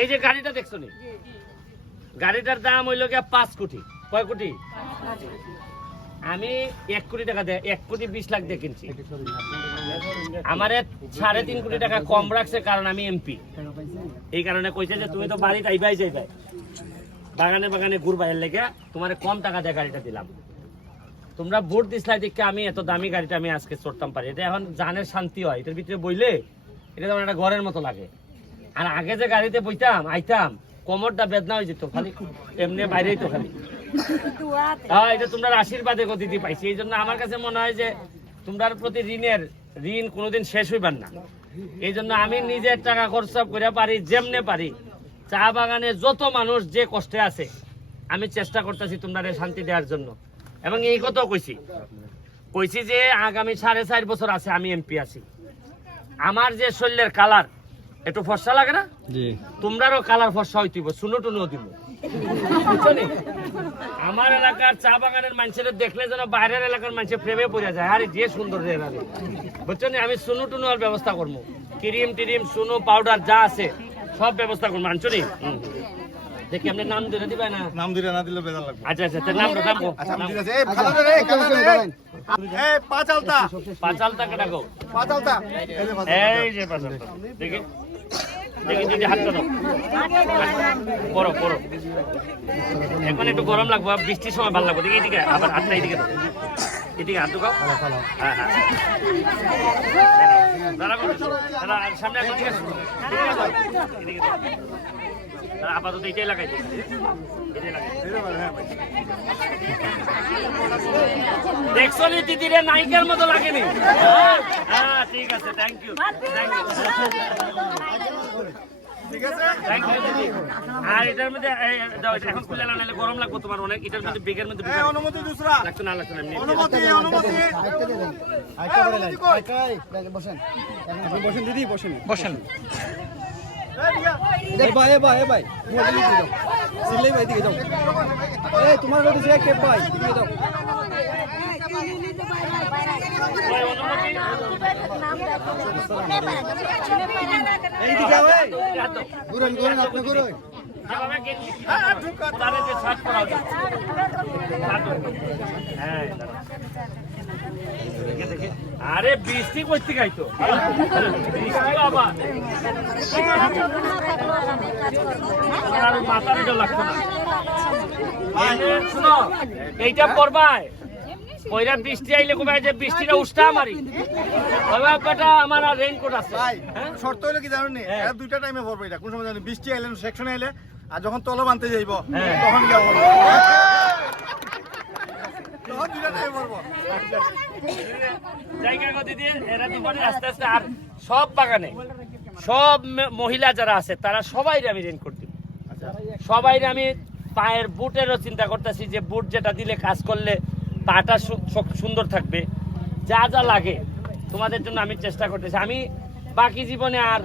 এই যে গাড়িটা দেখছ নি? গাড়িটার দাম হইল গিয়া পাঁচ কোটি। কয় কোটি? আমি এক কোটি টাকা দেয় এক কোটি বিশ লাখ দিয়ে কিনছি। আমারে সাড়ে তিন কোটি টাকা কম রাখছে কারণ আমি এমপি। এই কারণে কইছে যে তুমি তো বাড়িতে আইবাই যাইবাই। বাগানে বাগানে ঘুরবাইয়ের লেগে তোমার কম টাকা দিয়ে গাড়িটা দিলাম। তোমরা ভোট দিসলাই দেখে আমি এত দামি গাড়িটা আমি আজকে চড়তাম পারি। এটা এখন জানের শান্তি হয়। এটার ভিতরে বইলে এটা তোমার একটা ঘরের মতো লাগে। আর আগে যে গাড়িতে বইতাম, আইতাম, কোমরটা বেদনা হয়ে যেত খালি, এমনি বাইরেই তো খালি। হ্যাঁ এটা তোমরা আশীর্বাদে গতিতে পাইছি, এই জন্য আমার কাছে মনে হয় যে তোমরার প্রতি ঋণের, ঋণ কোনোদিন শেষ হইবার না। এই জন্য আমি নিজের টাকা খরচ করে পারি, যেমনে পারি, চা বাগানে যত মানুষ যে কষ্টে আছে, আমি চেষ্টা করতেছি তোমরা শান্তি দেওয়ার জন্য। এবং এই কথাও কইছি। কইছি যে আগামী সাড়ে চার বছর আছে আমি এমপি আছি। আমার যে শরীরের কালার একটু ফর্সা লাগে না? জি। তোমরারও কালার ফর্সা হইতিব শুনো টুনো দিব? আমার এলাকার চা বাগানের মানুষের দেখলে যেন বাইরের এলাকার মানুষের প্রেমে পড়ে যায়। আরে যে সুন্দর রে। বুঝছ আমি সুনু টুনু আর ব্যবস্থা করব। ক্রিম টিরিম সুনু পাউডার যা আছে সব ব্যবস্থা করব। আনছো নি দেখি আপনি নাম দিলে দিবে না? নাম দিলে না দিলে বেজার লাগবে। আচ্ছা আচ্ছা নাম নাম আচ্ছা এই খালা রে রে এই। পাঁচ আলতা পাঁচাল টাকা ডাকো। পাঁচ আলতা এই যে পাঁচ আলতা। এই যে পাঁচাল দেখি। দেখি দিদি হাতটা দাও পড়ো পড়ো এখন একটু গরম লাগবো বৃষ্টির সময় ভালো লাগবো। দেখি এদিকে আবার হাতটা এদিকে এদিকে হাত ঢুকাও। হ্যাঁ হ্যাঁ। দাঁড়া দাঁড়া, সামনে ঠিক আছে? আপাতত এটাই লাগাই দেখছ নি দিদিরে নায়িকার মতো লাগেনি? হ্যাঁ, হ্যাঁ ঠিক আছে থ্যাংক ইউ আর এটার মধ্যে এখন খুলে আনালে তোমার অনেক। এটার মধ্যে বেগের মধ্যে হ্যাঁ, অনুমতি হ্যাঁ, বসেন দিদি বসেন। বসেন। ভাই ভাই ভাই সিলাই ভাই দিকে যাও। এই, তোমার গাড়ি যে কে ভাই দিকে যাও। এইদিকে ভাই ঘুরুন ঘুরুন আপনি, ঘুরুন। হ্যাঁ আরে বৃষ্টি করতে মাথার এটা লাগতো না। শুনো এইটা পরবাই ওইটা বৃষ্টি আইলে যে বৃষ্টিটা উষ্টা মারি ওই ব্যাপারটা আমার আর রেইনকোট আছে। হ্যাঁ? শর্ত হলো কি নি হ্যাঁ। দুইটা টাইমে পড়বে এটা। কোন সময় জানেন বৃষ্টি আইলে সেকশনে আইলে আর যখন তলব আনতে যাইব হ্যাঁ। তখন গিয়া পড়ব তখন দুইটা টাইমে পড়ব আস্তে আস্তে আর সব বাগানে, সব মহিলা যারা আছে, তারা সবাই আমি রেন করতে সবাই আমি পায়ের বুটেরও চিন্তা করতেছি যে বুট যেটা দিলে কাজ করলে পাটা সুন্দর থাকবে। যা যা লাগে তোমাদের জন্য আমি চেষ্টা করতেছি। আমি বাকি জীবনে আর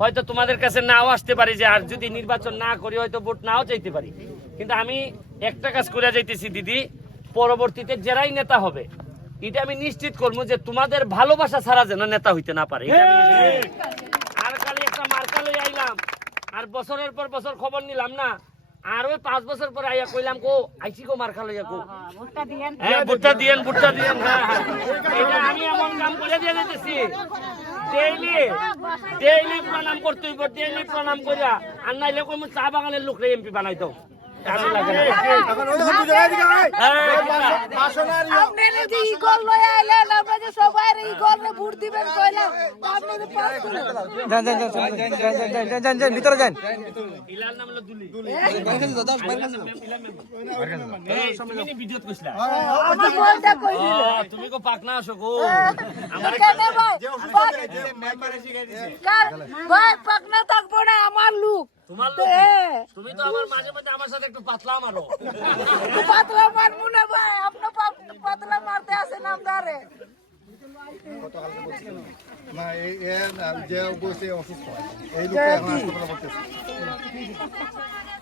হয়তো তোমাদের কাছে নাও আসতে পারি যে আর যদি নির্বাচন না করি, হয়তো ভোট নাও চাইতে পারি। কিন্তু আমি একটা কাজ করে যাইতেছি, দিদি পরবর্তীতে যারাই নেতা হবে। এটা আমি নিশ্চিত করব যে তোমাদের ভালোবাসা ছাড়া যেন নেতা হইতে না পারে। আর খালি একটা মার্কা লই আইলাম আর বছরের পর বছর খবর নিলাম না আর ওই পাঁচ বছর পর আইয়া কইলাম কো আইছি কো মার্কা লইয়া কো। হ্যাঁ ভুট্টা দিয়েন ভুট্টা দিয়েন হ্যাঁ হ্যাঁ। এটা আমি এমন কাম করে দিয়ে দিতেছি ডেইলি ডেইলি প্রণাম করতে হইব ডেইলি প্রণাম কইরা। আর নাইলে কই চা বাগানের লোকরে এমপি বানাই দাও। আমার লুক তোমার তো লোক এ, তুমি তো আবার মাঝে মাঝে আমার সাথে একটু পাতলা মারো। পাতলা মারবো না ভাই আপনি পাত- পাতলা মারতে আসেন আমদারে না, এই- এ না, যে বসে